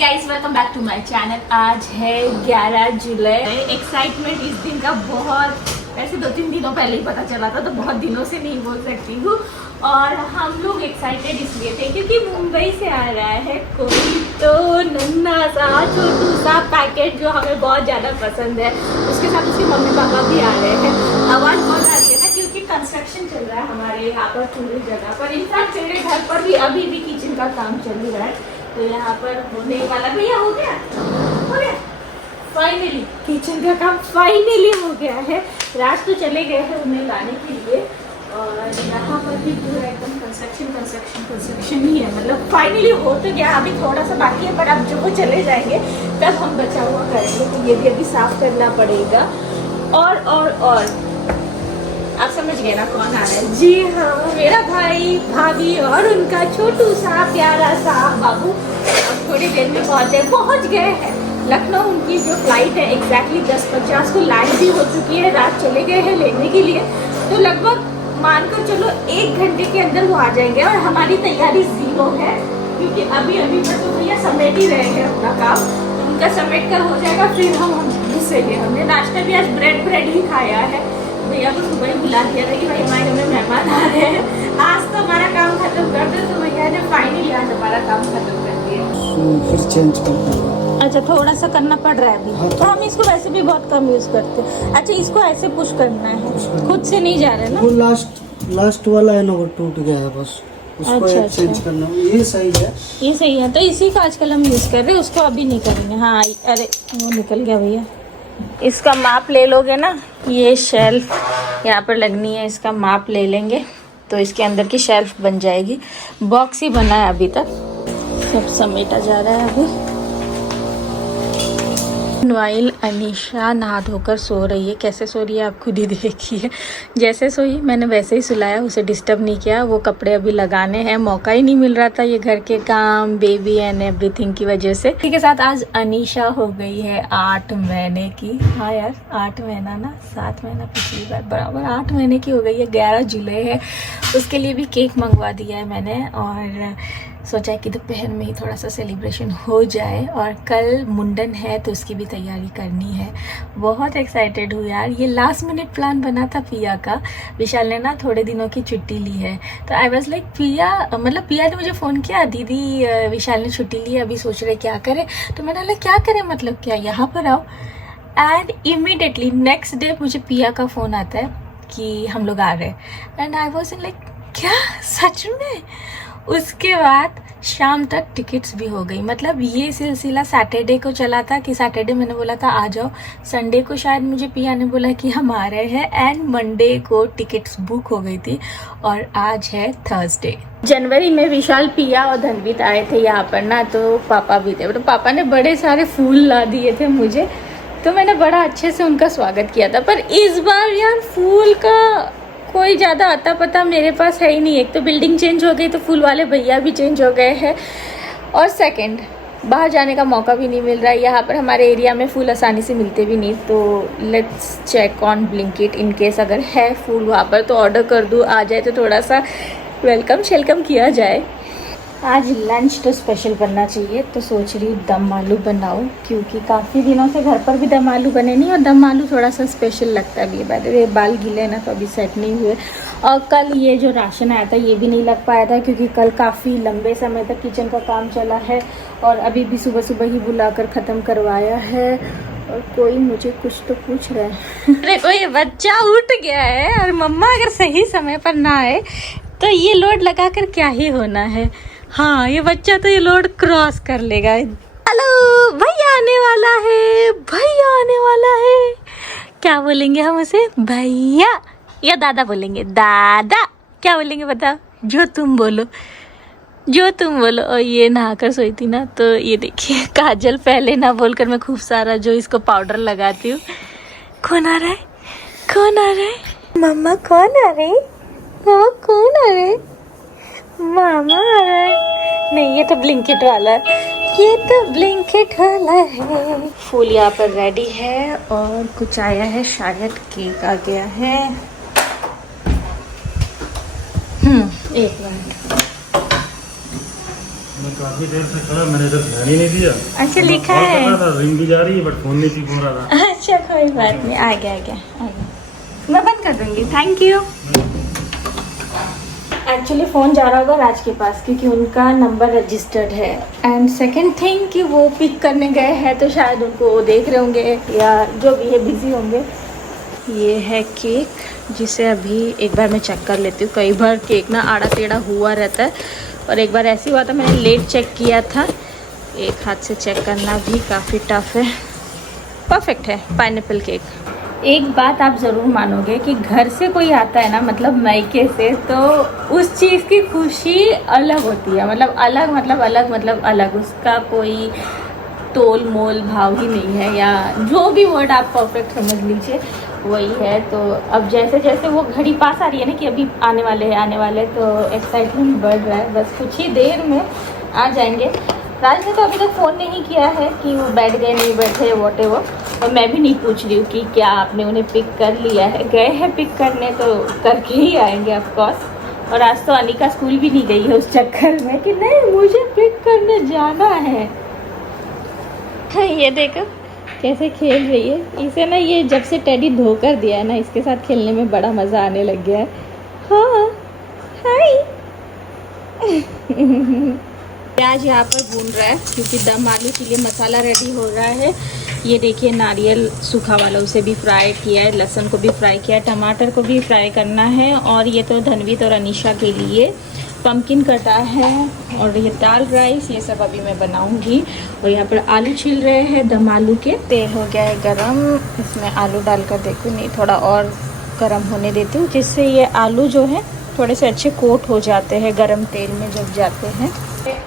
Guys, welcome back to my channel. आज है 11 जुलाई। Excitement इस दिन का बहुत, वैसे 2-3 दिनों पहले ही पता चला था, तो बहुत दिनों से नहीं बोल सकती हूँ। और हम लोग एक्साइटेड इसलिए थे क्योंकि मुंबई से आ रहा है कोई तो नन्हा सा छोटू सा पैकेट जो हमें बहुत ज़्यादा पसंद है। उसके साथ उसके मम्मी पापा भी आ रहे हैं। आवाज़ बहुत आ रही है ना, क्योंकि कंस्ट्रक्शन चल रहा है हमारे यहाँ पर पूरी जगह पर। इनफैक्ट मेरे घर पर भी अभी भी किचन का काम चल रहा है, तो यहाँ पर होने वाला। भैया हो गया फाइनली, किचन का काम फाइनली हो गया है। रात तो चले गए हैं उन्हें लाने के लिए, और यहाँ पर भी पूरा एकदम कंस्ट्रक्शन ही है। मतलब फाइनली हो तो गया, अभी थोड़ा सा बाकी है, पर अब जो वो चले जाएंगे तब हम बचा हुआ करेंगे, तो ये भी अभी साफ करना पड़ेगा। और आप समझ गए ना कौन आ रहा है? जी हाँ, मेरा भाई भाभी और उनका छोटू सा प्यारा सा बाबू। अब थोड़ी देर में पहुँच गए हैं लखनऊ। उनकी जो फ्लाइट है एग्जैक्टली 10:50 को लैंड भी हो चुकी है। रात चले गए हैं लेने के लिए, तो लगभग मानकर चलो 1 घंटे के अंदर वो आ जाएंगे। और हमारी तैयारी 0 है, क्योंकि अभी तक तो भैया समेट ही रहे हैं अपना काम। तो उनका समेट कर हो जाएगा, फिर हम घुसेंगे। हमने नाश्ता भी आज ब्रेड ही खाया है। भैया को सुबह ही बुला दिया था कि भाई हमारे घर में मेहमान आ रहे हैं, आज तो हमारा काम खत्म कर दो। तो भैया ने फाइनली आज हमारा काम खत्म कर दिया। फिर चेंज कर दूँगा। अच्छा, थोड़ा सा करना पड़ रहा है अभी, तो हम इसको वैसे भी बहुत कम यूज करते हैं। अच्छा, इसको ऐसे पुश करना है, खुद से नहीं जा रहा है ना? वो लास्ट वाला है ना, वो टूट गया है, बस उसको अच्छा, चेंज करना। ये सही है, ये सही है, तो इसी का आजकल हम यूज कर रहे हैं, उसको अभी नहीं करेंगे। हाँ, अरे वो निकल गया भैया। इसका माप ले लोगे ना, ये शेल्फ यहाँ पर लगनी है, इसका माप ले लेंगे तो इसके अंदर की शेल्फ बन जाएगी। बॉक्स ही बना है अभी तक, सब समेटा जा रहा है अभी। वाइल अनीशा नहा धोकर सो रही है। कैसे सो रही है आप खुद ही देखिए। जैसे सोई मैंने वैसे ही सुलाया, उसे डिस्टर्ब नहीं किया। वो कपड़े अभी लगाने हैं, मौका ही नहीं मिल रहा था, ये घर के काम, बेबी एंड एवरीथिंग की वजह से। इसी के साथ आज अनीशा हो गई है 8 महीने की। हाँ यार, 8 महीना ना, 7 महीना पिछली बार, बराबर 8 महीने की हो गई है। 11 जुलाई है, उसके लिए भी केक मंगवा दिया है मैंने, और सोचा है कि दोपहर में ही थोड़ा सा सेलिब्रेशन हो जाए। और कल मुंडन है, तो उसकी भी तैयारी करनी है। बहुत एक्साइटेड हूँ यार। ये लास्ट मिनट प्लान बना था पिया का। विशाल ने ना थोड़े दिनों की छुट्टी ली है, तो आई वाज लाइक पिया ने मुझे फ़ोन किया, दीदी विशाल ने छुट्टी ली है, अभी सोच रहे क्या करें। तो मैंने बोला क्या करें, मतलब क्या, यहाँ पर आओ। एंड इमीडिएटली नेक्स्ट डे मुझे पिया का फ़ोन आता है कि हम लोग आ रहे हैं। And I was in like क्या, सच में? उसके बाद शाम तक टिकट्स भी हो गई। मतलब ये सिलसिला सैटरडे को चला था कि सैटरडे मैंने बोला था आ जाओ, संडे को शायद मुझे पिया ने बोला कि हम आ रहे हैं, एंड मंडे को टिकट्स बुक हो गई थी। और आज है थर्सडे। जनवरी में विशाल, पिया और धनवीत आए थे यहाँ पर ना, तो पापा भी थे। तो पापा ने बड़े सारे फूल ला दिए थे मुझे, तो मैंने बड़ा अच्छे से उनका स्वागत किया था। पर इस बार यार फूल का कोई ज़्यादा अता पता मेरे पास है ही नहीं। एक तो बिल्डिंग चेंज हो गई, तो फूल वाले भैया भी चेंज हो गए हैं, और सेकंड बाहर जाने का मौका भी नहीं मिल रहा है। यहाँ पर हमारे एरिया में फूल आसानी से मिलते भी नहीं, तो let's check on Blinkit. In case अगर है फूल वहाँ पर तो ऑर्डर कर दूँ, आ जाए तो थोड़ा सा वेलकम शेलकम किया जाए। आज लंच तो स्पेशल बनना चाहिए, तो सोच रही दम आलू बनाऊँ, क्योंकि काफ़ी दिनों से घर पर भी दम आलू बने नहीं, और दम आलू थोड़ा सा स्पेशल लगता है। ये बाल गीले ना, तो अभी सेट नहीं हुए। और कल ये जो राशन आया था ये भी नहीं लग पाया था, क्योंकि कल काफ़ी लंबे समय तक किचन का काम चला है, और अभी भी सुबह ही बुलाकर ख़त्म करवाया है। और कोई मुझे कुछ तो पूछ रहा है। देखो ये बच्चा उठ गया है, और मम्मा अगर सही समय पर ना आए तो ये लोड लगाकर क्या ही होना है। हाँ, ये बच्चा तो ये लोड क्रॉस कर लेगा। हेलो, भैया आने वाला है, भैया आने वाला है। क्या बोलेंगे हम उसे, भैया या दादा बोलेंगे? दादा। क्या बोलेंगे बताओ? जो तुम बोलो, जो तुम बोलो। और ये नहाकर सोई थी ना, तो ये देखिए काजल पहले ना बोलकर मैं खूब सारा जो इसको पाउडर लगाती हूँ। कौन आ रहा है, कौन आ रहा है? मम्मा कौन आ रही? मम्मा कौन आ रही? मामा आ रहा है। नहीं, ये तो ब्लिंकिट वाला है, ये तो ब्लिंकिट वाला है। फूल यहाँ पर रेडी है, और कुछ आया है, शायद केक आ गया है। एक मिनट, काफी देर से खड़ा, मैंने इधर ध्यान ही नहीं दिया। अच्छा मैं लिखा कॉल कर है। रहा था, रिंग भी जा रही है बट फोन नहीं पिक हो रहा था। अच्छा कोई बात नहीं, आ गया आ गया आ गया, मैं बंद कर दूंगी। Thank you. एक्चुअली फ़ोन जा रहा होगा राज के पास क्योंकि उनका नंबर रजिस्टर्ड है। एंड सेकंड थिंग कि वो पिक करने गए हैं तो शायद उनको वो देख रहे होंगे या जो भी है बिज़ी होंगे। ये है केक जिसे अभी एक बार मैं चेक कर लेती हूँ। कई बार केक ना आड़ा टेढ़ा हुआ रहता है और एक बार ऐसे हुआ था, मैंने लेट चेक किया था। एक हाथ से चेक करना भी काफ़ी टफ है। परफेक्ट है पाइनएप्पल केक। एक बात आप ज़रूर मानोगे कि घर से कोई आता है ना, मतलब मायके से, तो उस चीज़ की खुशी अलग होती है। मतलब अलग, उसका कोई तोल मोल भाव ही नहीं है, या जो भी वर्ड आप परफेक्ट समझ लीजिए वही है। तो अब जैसे जैसे वो घड़ी पास आ रही है ना कि अभी आने वाले, तो एक्साइटमेंट बढ़ रहा है। बस कुछ ही देर में आ जाएंगे। राज ने तो अभी तक फ़ोन नहीं किया है कि वो बैठ गए नहीं बैठे व्हाटएवर, और मैं भी नहीं पूछ रही हूँ कि क्या आपने उन्हें पिक कर लिया है। गए हैं पिक करने तो करके ही आएंगे ऑफ कोर्स। और आज तो अनिका स्कूल भी नहीं गई है उस चक्कर में कि नहीं मुझे पिक करने जाना है। ये देखो कैसे खेल रही है। इसे ना ये जब से टेडी धोकर दिया है ना, इसके साथ खेलने में बड़ा मज़ा आने लग गया है। हाँ हाय। प्याज यहाँ पर भून रहा है क्योंकि दम आलू के लिए मसाला रेडी हो रहा है। ये देखिए नारियल सूखा वाला उसे भी फ्राई किया है, लहसुन को भी फ्राई किया है, टमाटर को भी फ्राई करना है। और ये तो धनवीत और अनीशा के लिए पम्पकिन कटा है, और ये दाल राइस, ये सब अभी मैं बनाऊंगी। और यहाँ पर आलू छिल रहे हैं दम आलू के। तेल हो गया है गरम, इसमें आलू डालकर देखूँ, नहीं थोड़ा और गरम होने देती हूँ जिससे ये आलू जो है थोड़े से अच्छे कोट हो जाते हैं गरम तेल में जब जाते हैं। चलो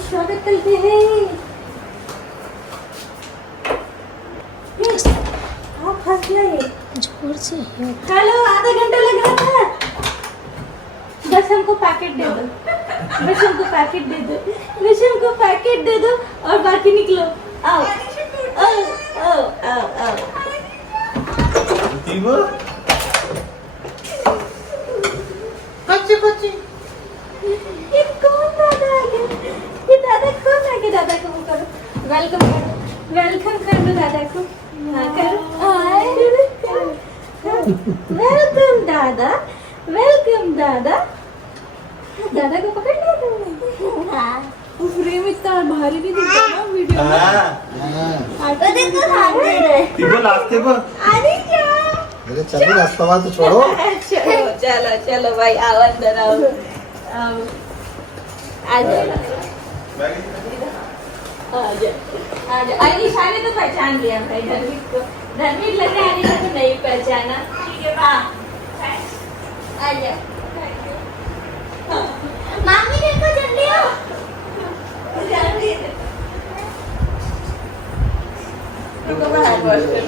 स्वागत करते हैं। जोर से हेलो, आधा घंटा लग रहा था। बस हमको पैकेट दे दो, बस हमको पैकेट दे दो, बस हमको पैकेट दे दो और बाकी निकलो। आओ आओ आओ आओ आओ। बच्चे ये कौन दादा आ गया? ये दादा कौन आ गया? दादा को वो करो, वेलकम कर दो दादा को। हाँ करो, वेलकम दादा, वेलकम दादा। दादा को पकड़ लिया तुमने? हाँ। वो फ्रेम इतना भारी नहीं दिखता ना वीडियो में। देखो सामने रहे। रास्ते पर अरे क्या? अरे चलो रास्ता तो छोड़ो। चलो चलो भाई, आओ अंदर आओ। आजा। अनीशा ने तो पहचान लिया भाई धनवीत को। धनवीत लग रहा है अनीशा को नहीं पहचाना। ठीक है वाह, आजा। मामी देखो जल्दी आओ, जल्दी। रुको बाहर वॉश कर।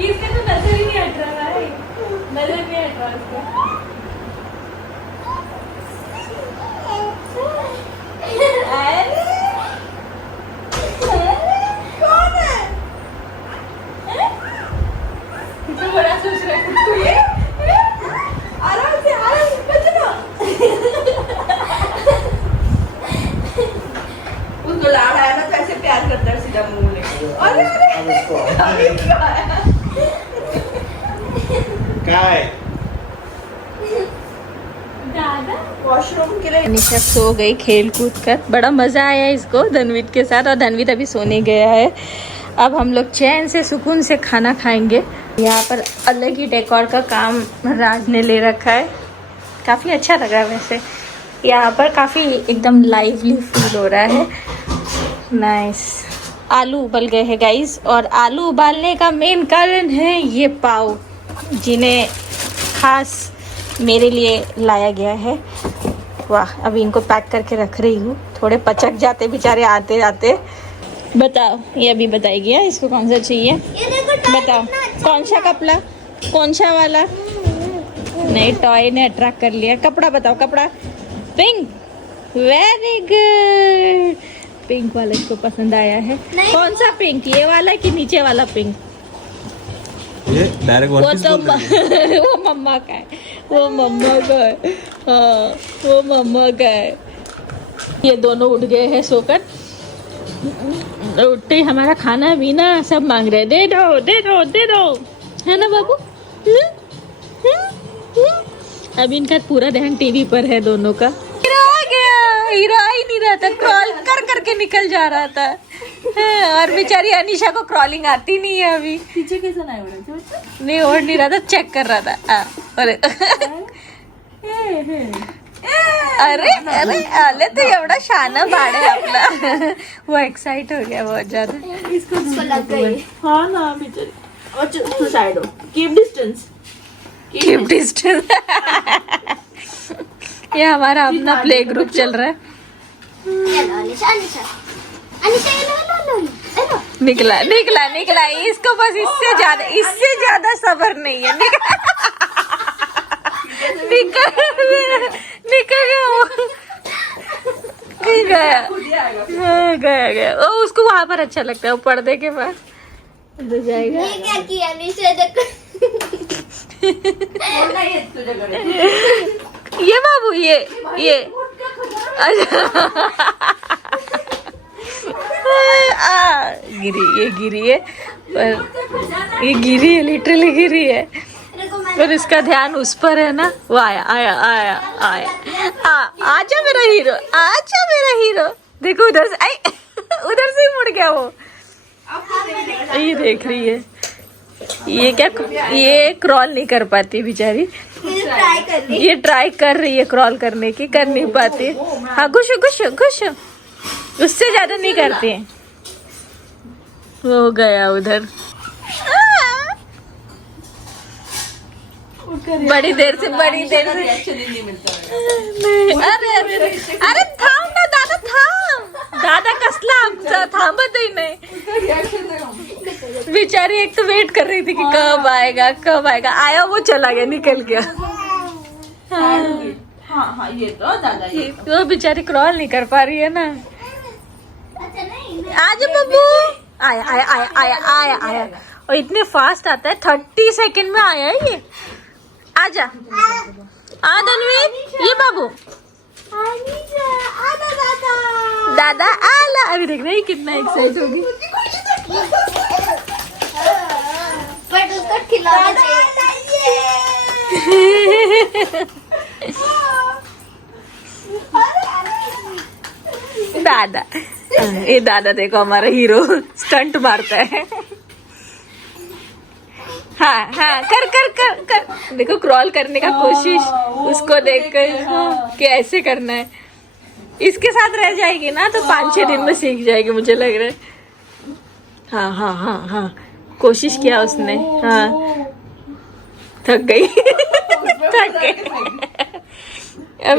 इसका तो नजर ही नहीं हट रहा है, नजर नहीं हट रहा उसका। कौन है? कितना बड़ा सोच रहा है खुद को ये। आराम से बचना। उसको लाड़ आया ना तो ऐसे प्यार करता है सीधा मुंह लेके। अरे अरे क्या है? दादा वॉशरूम के लिए। अनीशा सो गई खेल कूद कर, बड़ा मज़ा आया इसको धनवीत के साथ। और धनवीत अभी सोने गया है। अब हम लोग चैन से सुकून से खाना खाएंगे। यहाँ पर अलग ही डेकोर का काम राज ने ले रखा है, काफ़ी अच्छा लग रहा है वैसे। यहाँ पर काफ़ी एकदम लाइवली फील हो रहा है। नाइस। आलू उबल गए हैं गाइस, और आलू उबालने का मेन कारण है ये पाव, जिन्हें खास मेरे लिए लाया गया है। वाह, अभी इनको पैक करके रख रही हूँ, थोड़े पचक जाते बेचारे आते आते। बताओ, ये अभी बताएगी इसको कौन सा चाहिए। बताओ कौन सा कपड़ा, कौन सा वाला? नहीं, टॉय ने अट्रैक्ट कर लिया। कपड़ा बताओ, कपड़ा पिंक। वेरी गुड, पिंक वाला इसको पसंद आया है। कौन सा पिंक, ये वाला कि नीचे वाला पिंक? ये डायरेक्ट वो तो वो मम्मा का है, वो मम्मा का है। हाँ वो मम्मा का है। ये दोनों उठ गए हैं सोकर। उठते ही हमारा खाना पीना सब मांग रहे, दे दो दे दो दे दो, है ना बाबू? अभी इनका पूरा ध्यान टीवी पर है दोनों का। हीरो आ गया, हीरो आ ही नहीं रहा था, क्रॉल कर करके निकल जा रहा था। और बेचारी अनीशा को क्रॉलिंग आती नहीं है अभी। पीछे कैसा नाही ओढायचं? नहीं ओढ़ नहीं रहा था, चेक कर रहा था। अरे अरे अरे आले तो एवढा शाना बाळ आहे आपला। वो एक्साइट हो गया बहुत ज्यादा। इसको लग गई। हाँ ना बेचारी। अच्छा तू साइड हो, कीप डिस्टेंस। Keep distance. ये हमारा अपना प्ले ग्रुप चल रहा है। निकला निकला निकला, इसको बस इससे ज्यादा सब्र नहीं है। निकल गया वो, गया गया गया। ओ उसको वहां पर अच्छा लगता है, वो पर्दे के पास अंदर जाएगा। ये क्या किया नीचे ये बाबू ये गिरी है पर ये गिरी है, लिटरली गिरी है। और इसका ध्यान उस पर है ना। वो आया आया आया आया। आजा मेरा हीरो, आजा मेरा हीरो। देखो उधर से उधर से ही मुड़ गया वो। ये देख रही है, ये क्या, ये क्रॉल नहीं कर पाती बेचारी। ये ट्राई कर रही है क्रॉल करने की, कर नहीं पाती। हाँ घुस घुस घुस, उससे ज्यादा नहीं करते। वो गया उधर। बड़ी देर से अरे अरे अरे थांब ना दादा, थांब दादा, कसला आमचा थांबतही नाही। बेचारी एक तो वेट कर रही थी कि कब आएगा कब आएगा। आया वो चला गया, निकल गया। हाँ ये तो दादा ये वो बेचारी क्रॉल नहीं कर पा रही है ना। आज बब्बू आया आया आया आया आया आया। और इतने फास्ट आता है, 30 सेकंड में आया है ये। आजा आ धनवीर, ये बाबू दादा आला। अभी देख रहे कितना एक्साइट होगी। बट उसको खिलाना दादा, ये दादा देखो हमारा हीरो स्टंट मारता है। हाँ हाँ कर कर कर कर। देखो क्रॉल करने का कोशिश, उसको देखकर हाँ, कि ऐसे करना है। इसके साथ रह जाएगी ना तो 5-6 दिन में सीख जाएगी, मुझे लग रहा है। हाँ हाँ हाँ हाँ कोशिश किया उसने। हाँ थक गई थक गई। अब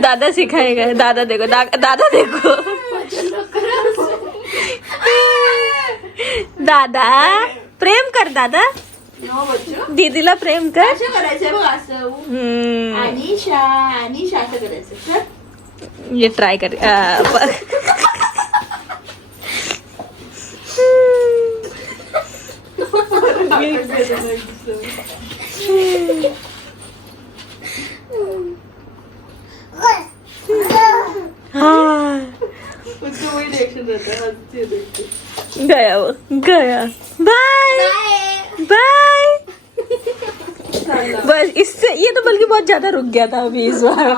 दादा सिखाएगा। दादा देखो दादा देखो दादा प्रेम कर, दादा दीदीला प्रेम कर। असं करायचंय बघ असं। अनिशा अनिशा असं करायचं। ये ट्राई कर। उसको वही रिएक्शन रहता है, हंसती है देख के। गया वो, गया। Bye bye. बस इससे ये तो बल्कि बहुत ज्यादा रुक गया था अभी इस बार।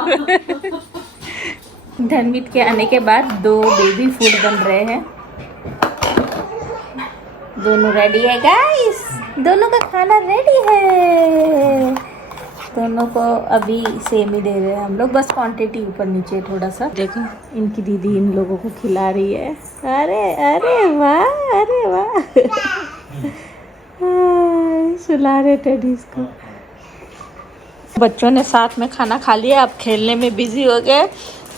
धनवीर के आने के बाद 2 बेबी फूड बन रहे हैं। दोनों रेडी है गाइस, दोनों का खाना रेडी है। दोनों को अभी सेम ही दे रहे हैं हम लोग, बस क्वांटिटी ऊपर नीचे थोड़ा सा। देखो इनकी दीदी इन लोगों को खिला रही है। अरे अरे वाह, अरे वाह। सुला रहे टेडीज को। बच्चों ने साथ में खाना खा लिया, अब खेलने में बिजी हो गए।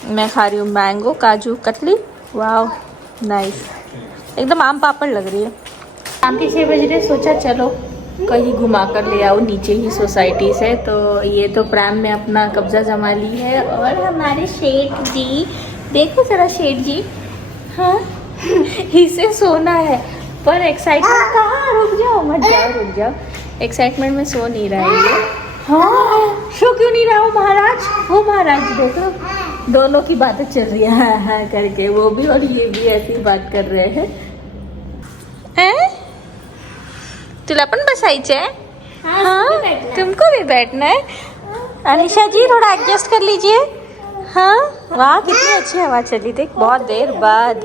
मैं खा रही हूँ मैंगो काजू कतली। वाह नाइस, एकदम आम पापड़ लग रही है। शाम के 6 बज रहे, सोचा चलो कहीं घुमा कर ले आओ, नीचे ही सोसाइटी से। तो ये तो प्रैम में अपना कब्जा जमा ली है और हमारे शेख जी देखो जरा शेठ जी, हाँ इसे सोना है पर एक्साइटमेंट कहाँ, रुक जाओ मत जाओ, रुक जाओ, एक्साइटमेंट में सो नहीं रहा है ये। हाँ सो क्यों नहीं रहा हो महाराज, वो महाराज देखो दोनों की बातें चल रही है हाँ हाँ करके, वो भी और ये भी ऐसी बात कर रहे हैं। तुला पण बसायचं है? हाँ तुमको भी बैठना है। अनिशा जी थोड़ा एडजस्ट कर लीजिए। हाँ वाह कितनी अच्छी हवा चली, देख बहुत देर बाद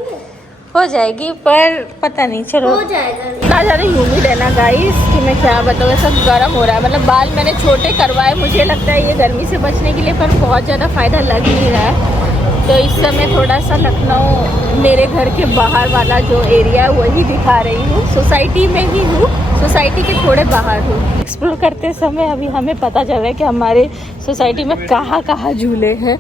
हो जाएगी पर पता नहीं, चलो हो जाएगा। इतना ज़्यादा ह्यूमिड है ना गाइस कि मैं क्या बताऊँ, ऐसा गर्म हो रहा है। मतलब बाल मैंने छोटे करवाए, मुझे लगता है ये गर्मी से बचने के लिए, पर बहुत ज़्यादा फ़ायदा लग नहीं रहा है। तो इस समय थोड़ा सा लखनऊ मेरे घर के बाहर वाला जो एरिया है वही दिखा रही हूँ, सोसाइटी में ही हूँ, सोसाइटी के थोड़े बाहर हूँ। एक्सप्लोर करते समय अभी हमें पता चल रहा है कि हमारे सोसाइटी में कहाँ कहाँ झूले हैं।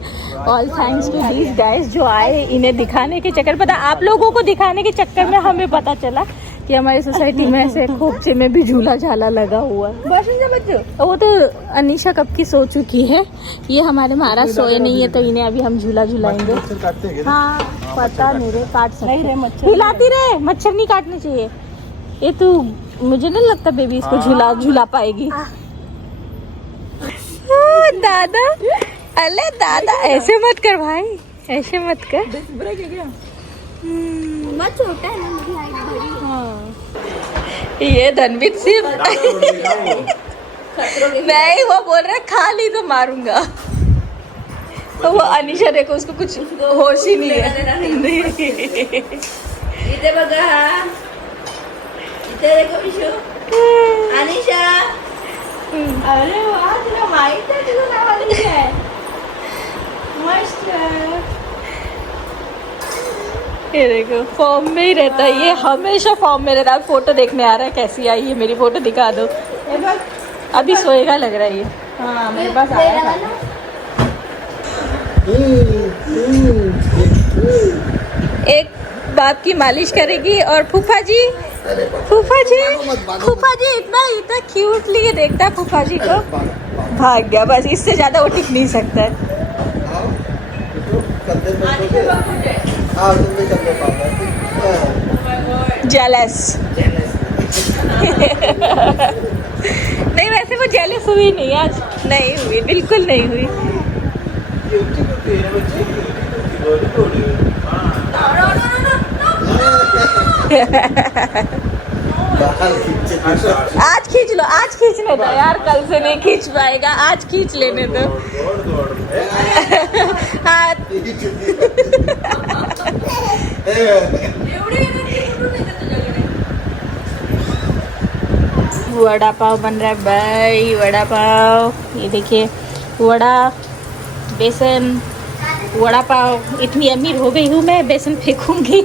All thanks to these guys जो आए इन्हें दिखाने के चक्कर, पता आप लोगों को दिखाने के चक्कर में हमें पता चला कि हमारी सोसाइटी में ऐसे खोपचे में भी झूला झाला लगा हुआ है। बच्चों वो तो अनीशा कब की सो चुकी है, ये हमारे महाराज सोए नहीं है तो इन्हें अभी हम झूला झुलाएंगे। हाँ पता नहीं रे, काट सकते मच्छर, हिलाती रहे, मच्छर नहीं काटने चाहिए। ये तो मुझे नहीं लगता बेबी इसको झूला पाएगी। दादा अले दादा ऐसे मत कर भाई, ऐसे मत कर, बहुत छोटा है ना, मेरी हाइट बड़ी है। ये धनवीर सिर्फ नहीं, वो बोल रहे खा ली तो मारूंगा। तो वो अनीशा देखो उसको कुछ होश ही नहीं है। इथे बघा, इथे देखो विशू, अनिशा, अरे वाह तुला माहित आहे तुझं नाव अनिशा आहे, मस्त। ये देखो फॉर्म में ही रहता है, ये हमेशा फॉर्म में रहता है। फोटो देखने आ रहा है कैसी आई है मेरी, फोटो दिखा दो। अभी सोएगा लग रहा है ये। हाँ मेरे पास आया था। एक बाप की मालिश करेगी और फूफा जी इतना क्यूटली ये देखता है फूफा जी को, भाग गया बस, इससे ज्यादा वो टिक नहीं सकता है। जेलस नहीं, वैसे वो जेलस हुई नहीं आज, नहीं हुई, बिल्कुल नहीं हुई। आज खींच लो, आज खींचने दो यार, कल से नहीं खींच पाएगा, आज खींच लेने दो। हाथ वड़ा पाव बन रहा है भाई, वड़ा पाव। ये देखिए वड़ा, बेसन, वड़ा पाव। इतनी अमीर हो गई हूँ मैं, बेसन फेंकूंगी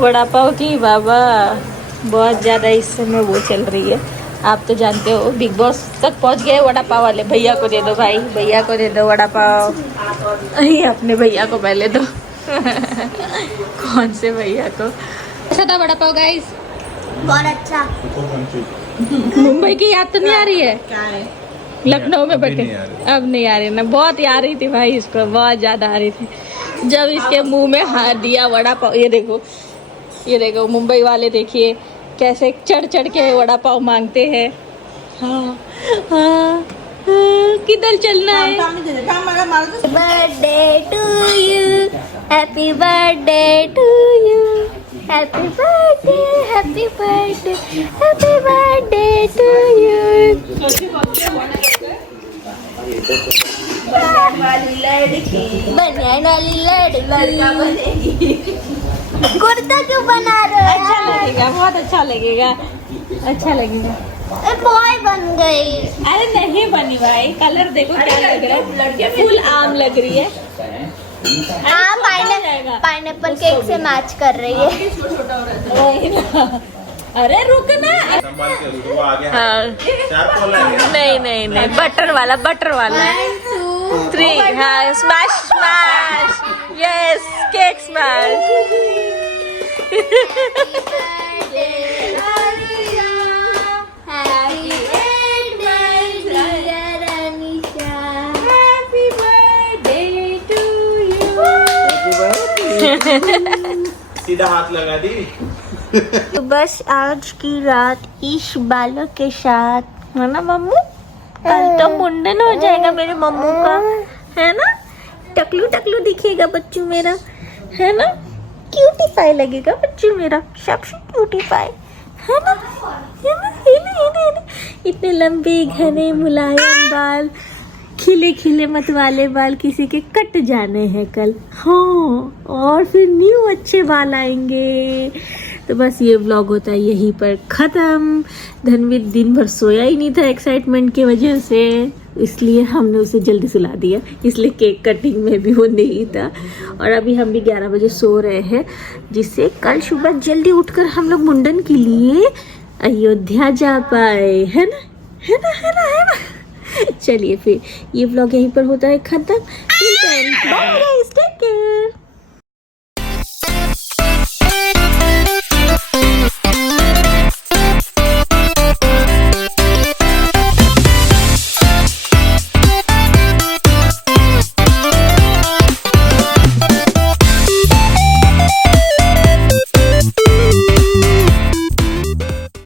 वड़ा पाव की बाबा बहुत ज़्यादा इस समय वो चल रही है। आप तो जानते हो बिग बॉस तक पहुँच गए वड़ा पाव वाले। भैया को दे दो भाई, भैया को दे दो वड़ा पाव। अरे अपने भैया को पहले दो कौन से भैया को। अच्छा था वड़ा पाव गाइस, बहुत अच्छा। मुंबई की याद तो नहीं आ रही है? क्या है? लखनऊ में बैठे, अब नहीं आ रही ना, बहुत आ रही थी भाई, इसको बहुत ज़्यादा आ रही थी जब इसके मुंह में हाथ दिया वड़ा पाव। ये देखो, ये देखो मुंबई वाले देखिए कैसे चढ़ चढ़ के वड़ा पाव मांगते हैं। हाँ हाँ, किधर चलना है? Birthday to you, happy birthday to you, happy birthday, happy birthday, happy birthday to you. बनियान वाली लड़की, बनियान वाली लड़का लड़की, बनेगी। कुर्ता क्यों बना रहे हो? अच्छा लगेगा, बहुत अच्छा लगेगा, अच्छा लगेगा। बॉय बन गई। अरे नहीं बनी भाई, कलर देखो क्या लग रहा है, फुल आम लग रही है। हाँ, पाइनएप्पल केक से मैच कर रही है। अरे रुक ना। हाँ नहीं नहीं नहीं, बटर वाला, बटर वाला। 1 2 3 हाँ, smash smash, yes cake smash. Happy birthday to you. सीधा हाथ लगा दी। तो बस आज की रात इस बालों के साथ है ना मम्मू, कल तो मुंडन हो जाएगा मेरे मम्मू का, है ना? टकलू टकलू दिखेगा बच्चू मेरा, है ना? क्यूटीफाई लगेगा बच्चू मेरा, सबसे क्यूटीफाई, है ना? है ना? है ना? है ना? है ना? इतने लंबे घने मुलायम बाल, खिले खिले मत वाले बाल किसी के कट जाने हैं कल, हाँ, और फिर न्यू अच्छे बाल आएंगे। तो बस ये व्लॉग होता है यहीं पर ख़त्म। धनवीर दिन भर सोया ही नहीं था एक्साइटमेंट की वजह से, इसलिए हमने उसे जल्दी सुला दिया, इसलिए केक कटिंग में भी वो नहीं था। और अभी हम भी 11 बजे सो रहे हैं, जिससे कल सुबह जल्दी उठकर हम लोग मुंडन के लिए अयोध्या जा पाए, है ना? है ना? है ना? है ना? चलिए फिर ये व्लॉग यहीं पर होता है ख़त्म। Bye, take care.